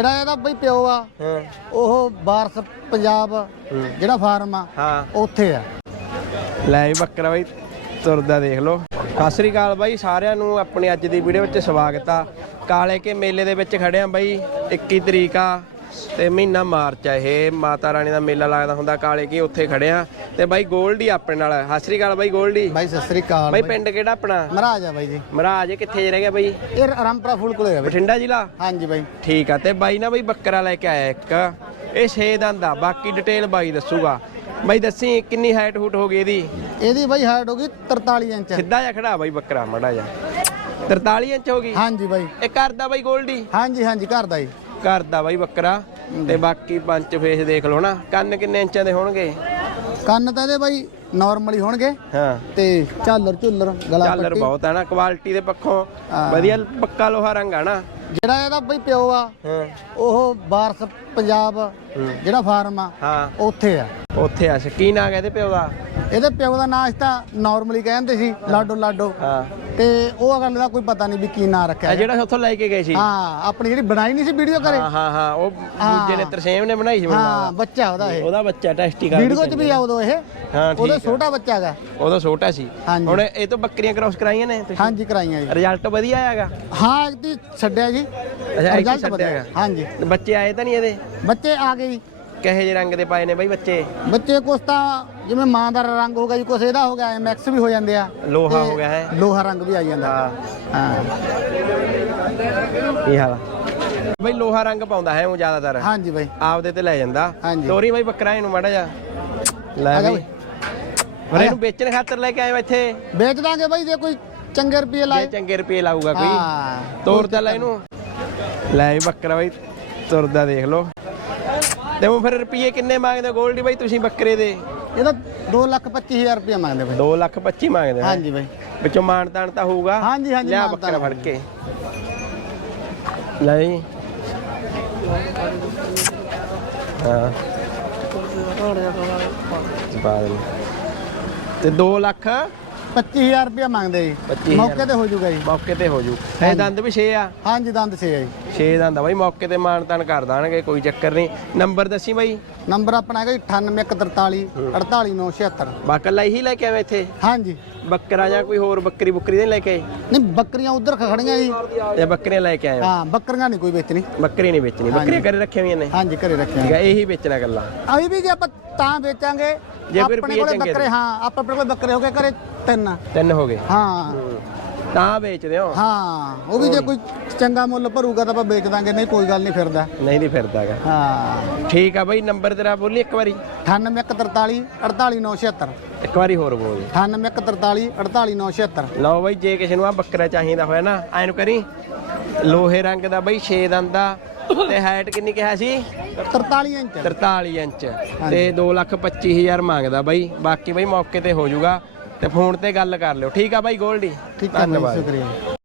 ਜਿਹੜਾ ਇਹਦਾ ਬਈ ਪਿਓ ਆ ਉਹ ਵਾਰਸ ਪੰਜਾਬ ਜਿਹੜਾ ਫਾਰਮ ਆ ਉੱਥੇ ਆ। ਲੈ ਬੱਕਰਾ ਬਾਈ ਤੁਰਦਾ ਦੇਖ ਲਓ। ਸਤਿ ਸ੍ਰੀ ਅਕਾਲ ਬਾਈ ਸਾਰਿਆਂ ਨੂੰ ਆਪਣੀ ਅੱਜ ਦੀ ਵੀਡੀਓ ਵਿੱਚ ਸਵਾਗਤ ਆ। ਕਾਲੇ ਕੇ ਮੇਲੇ ਦੇ ਵਿੱਚ ਖੜੇ ਆ ਬਾਈ 21 ਤਰੀਕ ਆ। ਤੇ ਮਹੀਨਾ ਮਾਰਚ ਆ ਇਹ ਮਾਤਾ ਰਾਣੀ ਦਾ ਮੇਲਾ ਲੱਗਦਾ ਹੁੰਦਾ ਕਾਲੇ ਕੇ ਉੱਥੇ ਖੜੇ ਆ। ਤੇ ਬਾਈ ਗੋਲਡੀ ਆਪਣੇ ਨਾਲ ਸਤਿ ਸ੍ਰੀ ਅਕਾਲ ਬਾਈ ਗੋਲਡੀ। ਬਾਈ ਸਤਿ ਸ੍ਰੀ ਅਕਾਲ ਬਾਈ ਪਿੰਡ ਕਿਹੜਾ ਆਪਣਾ? ਮਹਾਰਾਜ ਆ ਬਾਈ ਜੀ। ਮਹਾਰਾਜ ਕਿੱਥੇ ਜੇ ਰਹਿ ਗਿਆ ਬਾਈ? ਇਹ ਰਾਮਪੁਰਾ ਫੂਲ ਕੋਲੇ ਆ ਬਾਈ। ਬਠਿੰਡਾ ਜ਼ਿਲ੍ਹਾ? ਹਾਂਜੀ ਬਾਈ। ਠੀਕ ਆ ਤੇ ਬਾਈ ਨਾ ਬਾਈ ਬੱਕਰਾ ਲੈ ਕੇ ਆਇਆ ਇੱਕ। ਇਹ 6 ਦੰਦ ਆ ਬਾਕੀ ਡਿਟੇਲ ਬਾਈ ਦੱਸੂਗਾ। ਬਾਈ ਦੱਸੀ ਕਿੰਨੀ ਹਾਈਟ ਹੂਟ ਹੋ ਗਈ ਇਹਦੀ? ਇਹਦੀ ਬਾਈ ਹਾਈਟ ਹੋ ਗਈ 43 ਇੰਚ। ਸਿੱਧਾ ਜਿਹਾ ਖੜਾ ਬਾਈ ਬੱਕਰਾ ਮੜਾ ਜਾ 43 ਇੰਚ ਹੋ ਗਈ? ਹਾਂਜੀ ਬਾਈ। ਇਹ ਕਰਦਾ ਬਾਈ ਗੋਲਡੀ? ਹਾਂਜੀ ਹਾਂਜੀ ਘਰ ਦਾ ਜੀ। ਕਰਦਾ ਬਾਈ ਬੱਕਰਾ ਤੇ ਬਾਕੀ ਪੰਜ ਫੇਸ ਦੇਖ ਲਓ ਨਾ ਕੰਨ ਕਿੰਨੇ ਇੰਚਾਂ ਦੇ ਹੋਣਗੇ? ਕੰਨ ਤਾਂ ਇਹਦੇ ਬਾਈ ਨਾਰਮਲੀ ਹੋਣਗੇ। ਹਾਂ। ਤੇ ਝਾਲਰ ਝੁੱਲਰ ਗਲਾ ਪੱਟੀ। ਬਹੁਤ ਆ ਨਾ ਕੁਆਲਿਟੀ ਦੇ ਪੱਖੋਂ ਹਾਂ। ਵਧੀਆ ਪੱਕਾ ਲੋਹਾ ਰੰਗ ਆ ਨਾ ਜਿਹੜਾ ਇਹਦਾ ਬਈ ਪਿਓ ਆ ਹਾਂ। ਉਹ ਵਾਰਸ ਪੰਜਾਬ ਜਿਹੜਾ ਫਾਰਮ ਆ ਹਾਂ। ਉੱਥੇ ਆ। ਉੱਥੇ ਆ ਸ਼ਕੀਨ ਆ ਗਿਆ ਇਹਦੇ ਪਿਓ ਦਾ। ਇਹਦੇ ਪਿਓ ਦਾ ਨਾਂ ਤਾਂ ਨਾਰਮਲੀ ਕਹਿੰਦੇ ਸੀ ਲਾਡੋ ਲਾਡੋ ਹਾਂ। ਤੇ ਉਹ ਗੱਲ ਦਾ ਕੋਈ ਪਤਾ ਨਹੀਂ ਵੀ ਕੀ ਨਾਂ ਰੱਖਿਆ ਇਹ ਜਿਹੜਾ ਉੱਥੋਂ ਲੈ ਕੇ ਗਏ ਸੀ? ਹਾਂ ਆਪਣੀ ਜਿਹੜੀ ਬਣਾਈ ਨਹੀਂ ਸੀ ਵੀਡੀਓ ਕਰੇ ਹਾਂ ਹਾਂ ਹਾਂ ਉਹ ਦੂਜੇ ਨੇ ਤਰਸੇਮ ਨੇ ਬਣਾਈ ਸੀ ਹਾਂ। ਬੱਚਾ ਉਹਦਾ ਇਹ। ਉਹਦਾ ਬੱਚਾ ਟੈਸਟੀ ਕਰ ਵੀਡੀਓ 'ਚ ਵੀ ਆ ਉਦੋਂ ਇਹ। ਹਾਂ ਉਹਦਾ ਠੀਕ ਛੋਟਾ ਬੱਚਾ ਹੈਗਾ। ਉਹਦਾ ਛੋਟਾ ਸੀ। ਹਾਂਜੀ। ਹੁਣ ਇਹ ਤੋਂ ਬੱਕਰੀਆਂ ਕ੍ਰਾਸ ਕਰਾਈਆਂ ਨੇ ਤੁਸੀਂ? ਹਾਂਜੀ ਕਰਾਈਆਂ ਜੀ। ਰਿਜ਼ਲਟ ਵਧੀਆ ਆਇਆਗਾ ਹਾਂ ਇੱਕ ਦੀ ਛੱਡਿਆ ਜੀ। ਅੱਛਾ ਇੱਕ ਰਿਜ਼ਲਟ ਛੱਡਿਆ ਵਧੀਆ। ਹੈਗਾ। ਹਾਂਜੀ। ਬੱਚੇ ਆਏ ਤਾਂ ਨਹੀਂ ਇਹਦੇ? ਬੱਚੇ ਆ ਗਏ ਜੀ। ਕਿਹੋ ਜਿਹੇ ਰੰਗ ਦੇ ਪਾਏ ਨੇ ਬਾਈ ਬੱਚੇ? ਬੱਚੇ ਕੁਛ ਤਾਂ ਜਿਵੇਂ ਮਾਂ ਦਾ ਰੰਗ ਹੋ ਗਿਆ ਜੀ ਕੁਛ ਇਹਦਾ ਹੋ ਗਿਆ ਐਮਐਕਸ ਵੀ ਹੋ ਜਾਂਦੇ ਆ। ਲੋਹਾ ਹੋ ਗਿਆ ਹੈ? ਲੋਹਾ ਰੰਗ ਵੀ ਆ ਜਾਂਦਾ। ਹਾਂ। ਹਾਂ। ਕੀ ਹਾਲ ਬਾਈ ਲੋਹਾ ਰੰਗ ਪਾਉਂਦਾ ਹੈ ਉਹ ਜ਼ਿਆਦਾਤਰ। ਹਾਂਜੀ ਬਾਈ। ਆਪਦੇ ਤੇ ਲੈ ਜਾਂਦਾ। ਤੋਰੀ ਬਾਈ ਬੱਕਰਾ ਇਹਨੂੰ ਮਾੜਾ ਜਾ ਲੈ ਜਾ ਬਈ। ਪਰ ਇਹਨੂੰ ਵੇਚਣ ਖਾਤਰ ਲੈ ਕੇ ਆਏ ਵਾ ਇੱਥੇ। ਵੇਚ ਦਾਂਗੇ ਬਾਈ ਜੇ ਕੋਈ ਚੰਗੇ ਰੁਪਏ ਜੇ ਲਾਏ ਚੰਗੇ ਰੁਪਏ ਲਾਊਗਾ ਕੋਈ। ਹਾਂ। ਤੋਰ ਤਾਂ ਲੈ ਇਹਨੂੰ। ਲੈ ਬੱਕਰਾ ਬਾਈ। ਤੁਰਦਾ ਦੇਖ ਲਓ। ਤੇ ਉਹ ਫਿਰ ਰੁਪਏ ਕਿੰਨੇ ਮੰਗਦੇ ਗੋਲਡੀ ਬਾਈ ਤੁਸੀਂ ਬੱਕਰੇ ਦੇ। ਇਹਦਾ 2 ਲੱਖ 25000 ਰੁਪਏ ਮੰਗਦੇ ਬਾਈ। 2 ਲੱਖ 25 ਮੰਗਦੇ ਹਾਂਜੀ ਬਾਈ। ਵਿੱਚੋਂ ਮਾਨ ਤਾਨ ਤਾਂ ਹੋਊਗਾ। ਹਾਂਜੀ, ਹਾਂਜੀ, ਲਿਆ ਬੱਕਰਾ। ਫੜ ਕੇ। ਲੈ ਜੀ। ਹਾਂ। ਤੇ 2 ਲੱਖ 25000 ਰੁਪਏ ਮੰਗਦੇ ਜੀ। 25,000 ਮੌਕੇ ਤੇ ਹੋ ਜਾਊਗਾ ਜੀ। ਮੌਕੇ ਤੇ ਹੋ ਜੂ। ਇਹ ਦੰਦ ਵੀ 6 ਆ? ਹਾਂਜੀ ਦੰਦ ਸੇ ਆ ਜੀ। 6 ਦੰਦ ਆ ਬਾਈ ਮੌਕੇ ਤੇ ਮਾਨ ਤਾਨ ਕਰ ਦਾਂਗੇ ਕੋਈ ਚੱਕਰ ਨਹੀਂ। ਨੰਬਰ ਦੱਸੀ ਬਾਈ। ਨੰਬਰ ਆਪਣਾ ਹੈਗਾ ਜੀ 98143 48976 ਬਾਕਲਾ ਇਹੀ ਲੈ ਕੇ ਆਵੇਂ ਇੱਥੇ? ਹਾਂਜੀ। ਬੱਕਰਾ ਜਾਂ ਕੋਈ ਹੋਰ ਬੱਕਰੀ ਬੁੱਕਰੀ ਦੇ ਲੈ ਕੇ ਆਏ? ਨਹੀਂ ਬੱਕਰੀਆਂ ਉਧਰ ਖੜੀਆਂ ਜੀ। ਜਾਂ ਬੱਕਰੀਆਂ ਲੈ ਕੇ ਆਏ ਹੋ? ਹਾਂ ਬੱਕਰੀਆਂ ਨਹੀਂ ਕੋਈ ਵੇਚਣੀ। ਬੱਕਰੀ ਨਹੀਂ ਵੇਚਣੀ। ਬੱਕਰੀਆਂ ਘਰੇ ਰੱਖੀਆਂ ਹੋਈਆਂ ਨੇ? ਹਾਂਜੀ ਘਰੇ ਰੱਖੀਆਂ। ਠੀਕ ਹੈ ਇਹੀ ਵੇਚਣਾ ਗੱਲਾਂ। ਅਸੀਂ ਵੀ ਜੇ ਆਪਾਂ ਤਾਂ ਵੇਚਾਂਗੇ ਜੇ ਕੋਈ ਆਪਣੇ ਰੁਪਈਏ ਕੋਲੇ ਚੰਗੇ ਬੱਕਰੇ ਹਾਂ ਆਪਣੇ ਕੋਲੇ ਬੱਕਰੇ ਹੋ ਗਏ ਘਰੇ ਤਿੰਨ। ਤਿੰਨ ਹੋ ਗਏ? ਹਾਂ। ਤਾਂ ਵੇਚਦੇ ਹੋ? ਹਾਂ ਉਹ ਵੀ ਜੇ ਕੋਈ ਚੰਗਾ ਮੁੱਲ ਭਰੂਗਾ ਤਾਂ ਆਪਾਂ ਵੇਚ ਦਾਂਗੇ ਨਹੀਂ ਕੋਈ ਗੱਲ ਨਹੀਂ ਫਿਰਦਾ। ਨਹੀਂ ਦੀ ਫਿਰਦਾਗਾ ਹਾਂ। ਠੀਕ ਆ ਬਾਈ ਨੰਬਰ ਤੇਰਾ ਬੋਲੀ ਇੱਕ ਵਾਰੀ। 98143 48976 ਇੱਕ ਵਾਰੀ ਹੋਰ ਬੋਲ। 98143 48976 ਲਓ ਬਾਈ ਜੇ ਕਿਸੇ ਨੂੰ ਆ ਬੱਕਰਾ ਚਾਹੀਦਾ ਹੋਇਆ ਨਾ ਐਂ ਨੂੰ ਕਰੀ। ਲੋਹੇ ਰੰਗ ਦਾ ਬਾਈ 6 ਦੰਦ ਦਾ ਤੇ ਹਾਈਟ ਕਿੰਨੀ ਕਿਹਾ ਸੀ? 43 ਇੰਚ। 43 ਇੰਚ। ਤੇ 2 ਲੱਖ 25 ਹਜ਼ਾਰ ਮੰਗਦਾ ਬਾਈ। ਬਾਕੀ ਬਾਈ ਮੌਕੇ ਤੇ ਹੋ ਜਾਊਗਾ। ਤੇ ਫੋਨ ਤੇ ਗੱਲ ਕਰ ਲਿਓ। ਠੀਕ ਆ ਬਾਈ ਗੋਲਡੀ। ਠੀਕ ਹੈ ਬਾਈ, ਸ਼ੁਕਰੀਆ।